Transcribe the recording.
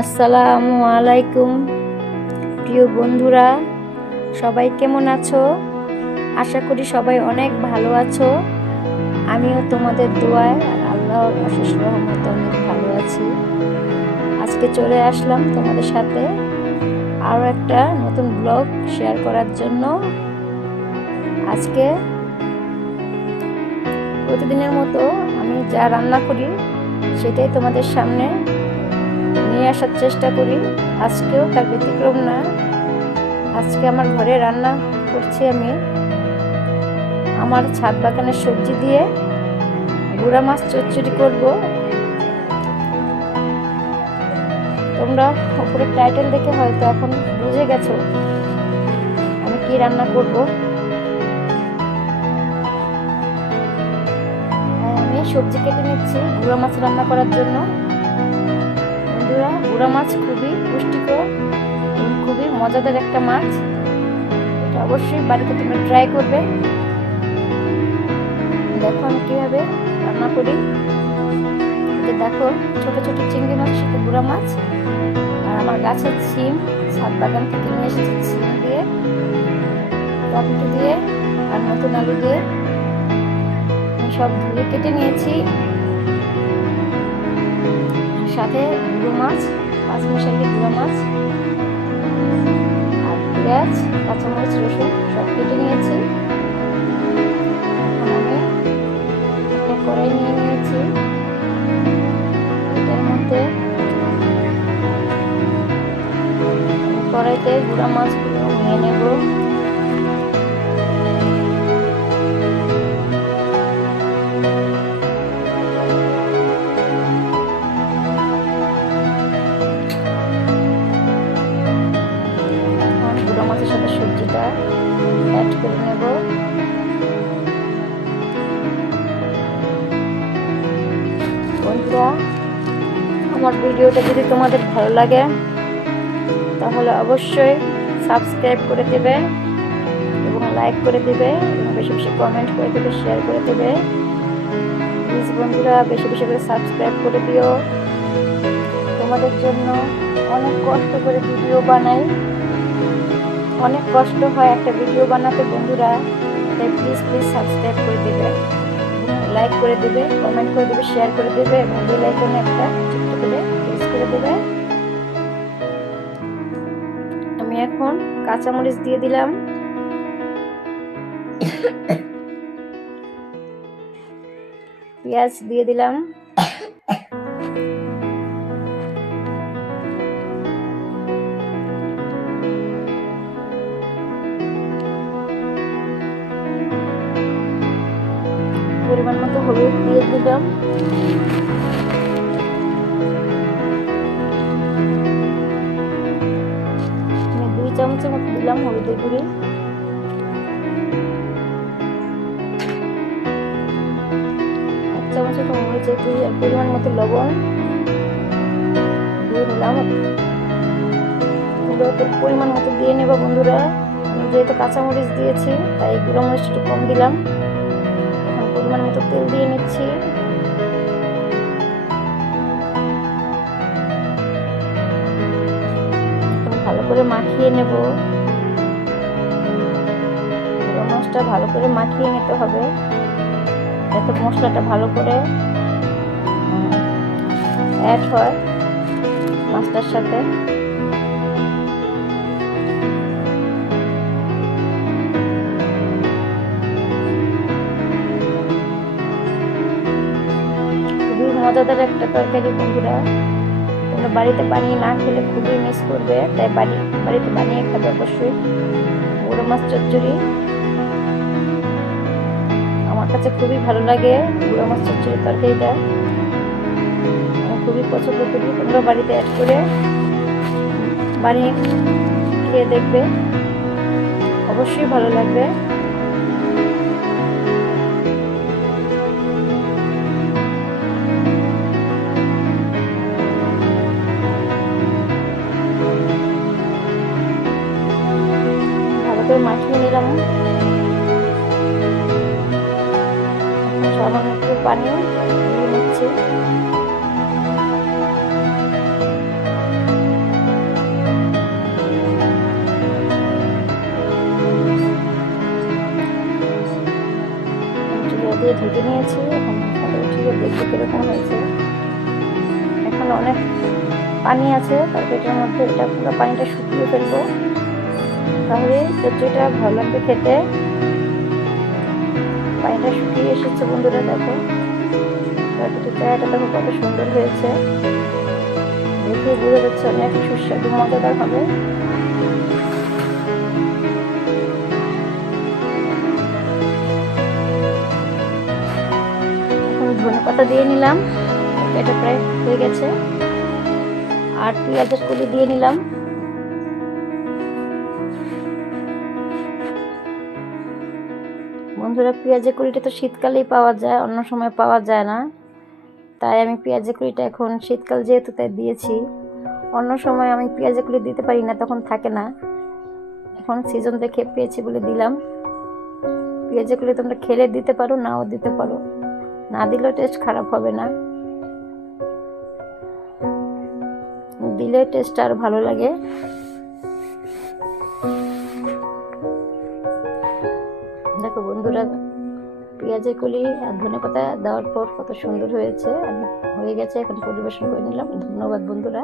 আসসালামু আলাইকুম প্রিয় বন্ধুরা, সবাই কেমন আছো? আশা করি সবাই অনেক ভালো আছো। আমিও তোমাদের দোয়ায় আর আল্লাহর অশেষ রহমতে অনেক ভালো আছি। আজকে চলে আসলাম তোমাদের সাথে আরও একটা নতুন ব্লগ শেয়ার করার জন্য। আজকে প্রতিদিনের মতো আমি যা রান্না করি সেটাই তোমাদের সামনে নিয়ে আসার চেষ্টা করি। আজকেও তার ব্যতিক্রম না। আজকে আমার ঘরে রান্না করছি আমি আমার ছাদ বাগানের সবজি দিয়ে গুঁড়া মাছ চচ্চড়ি করব। তোমরা উপরের টাইটেল দেখে হয়তো এখন বুঝে গেছো আমি কি রান্না করব। আমি সবজি কেটে নিচ্ছি গুঁড়া মাছ রান্না করার জন্য। বন্ধুরা, গুঁড়া মাছ খুবই পুষ্টিকর এবং খুবই মজাদার একটা মাছ। এটা অবশ্যই বাড়িতে তোমরা ট্রাই করবে। দেখো আমি কিভাবে রান্না করি। দেখো ছোট ছোট চিংড়ি মাছ, সাথে গুঁড়া মাছ, আর আমার গাছের সিম, ছাদ বাগান থেকে নিয়ে এসেছি সিম দিয়ে, টমেটো দিয়ে আর নতুন আলু দিয়ে আমি সব ধুয়ে কেটে নিয়েছি। সাথে গুঁড়ো মাছ, 5 মিশালি গুঁড়ো মাছ আর পেঁয়াজ, কাঁচামরিচ, রসুন সব কেটে নিয়েছি। এখন আমি একটা কড়াই নিয়ে নিয়েছি। এটার মধ্যে কড়াইতে গুঁড়া মাছগুলো নিয়ে নেব। গুঁড়া মাছের সাথে সবজিটা অ্যাড করে নেব। বন্ধুরা, আমার ভিডিওটা যদি তোমাদের ভালো লাগে তাহলে অবশ্যই সাবস্ক্রাইব করে দেবে এবং লাইক করে দেবে এবং বেশি বেশি কমেন্ট করে দেবে, শেয়ার করে দেবে। প্লিজ বন্ধুরা, বেশি বেশি করে সাবস্ক্রাইব করে দিও। তোমাদের জন্য অনেক কষ্ট করে ভিডিও বানাই, অনেক কষ্ট হয় একটা ভিডিও বানাতে বন্ধুরা। তাই প্লিজ প্লিজ সাবস্ক্রাইব করে দেবে, লাইক করে দেবে, কমেন্ট করে দেবে, শেয়ার করে দেবে এবং বেল আইকনে একটা ছোট্ট করে প্রেস করে দেবে। আমি এখন কাঁচামরিচ দিয়ে দিলাম, পেঁয়াজ দিয়ে দিলাম, পরিমাণ মতো হলুদ দিয়ে দিলাম, আমি 2 চামচের মতো দিলাম হলুদের গুঁড়ি, 1 চামচের মরিচের গুঁড়ি আর পরিমাণ মতো লবণ দিয়ে নিলাম। পরিমাণ মতো দিয়ে নেব বন্ধুরা। আমি যেহেতু কাঁচামরিচ দিয়েছি তাই গুঁড়ো মরিচ একটু কম দিলাম। এখন পরিমাণ মতো তেল দিয়ে নিচ্ছি। এখন ভালো করে মাখিয়ে নেব। গুঁড়ো মাছটা ভালো করে মাখিয়ে নিতে হবে যাতে মশলাটা ভালো করে অ্যাড হয় মাছটার সাথে। খুবই মজাদার একটা তরকারি বন্ধুরা। তোমরা বাড়িতে বানিয়ে না খেলে খুবই মিস করবে, তাই বাড়িতে বানিয়ে খাবে অবশ্যই। গুঁড়ো মাছ চচ্চড়ি আমার কাছে খুবই ভালো লাগে। গুঁড়ো মাছ চচ্চড়ির তরকারিটা আমি খুবই পছন্দ করি। তোমরা বাড়িতে অ্যাড করে বানিয়ে খেয়ে দেখবে, অবশ্যই ভালো লাগবে। ভালো করে মাখিয়ে নিলাম। সামান্য একটু পানি দিয়ে নিচ্ছি। অনেক পানি আছে, তরকারিটার মধ্যে এটা পুরো পানিটা শুকিয়ে ফেলবো, তাহলে চচ্চড়িটা ভালো লাগবে খেতে। পানিটা শুকিয়ে এসেছে বন্ধুরা, দেখো তরকারিটা চায়াটা দেখো কত সুন্দর হয়েছে, দেখে বোঝা যাচ্ছে অনেক সুস্বাদু মজাদার হবে। এখন ধনেপাতা দিয়ে নিলাম, এটা প্রায় হয়ে গেছে। আর পেঁয়াজের কলি দিয়ে নিলাম। বন্ধুরা পেঁয়াজের কলিটা তো শীতকালেই পাওয়া যায়, অন্য সময় পাওয়া যায় না, তাই আমি পেঁয়াজের কলিটা এখন শীতকাল যেহেতু তাই দিয়েছি। অন্য সময় আমি পেঁয়াজের কলি দিতে পারি না, তখন থাকে না, এখন সিজন দেখে পেয়েছি বলে দিলাম। পেঁয়াজের কলি তোমরা খেলে দিতে পারো, নাও দিতে পারো, না দিলেও টেস্ট খারাপ হবে না, দিলে টেস্ট আর ভালো লাগে। দেখো বন্ধুরা পেঁয়াজের কলি আর ধনেপাতা দেওয়ার পর কত সুন্দর হয়েছে, হয়ে গেছে, এখন পরিবেশন করে নিলাম। ধন্যবাদ বন্ধুরা।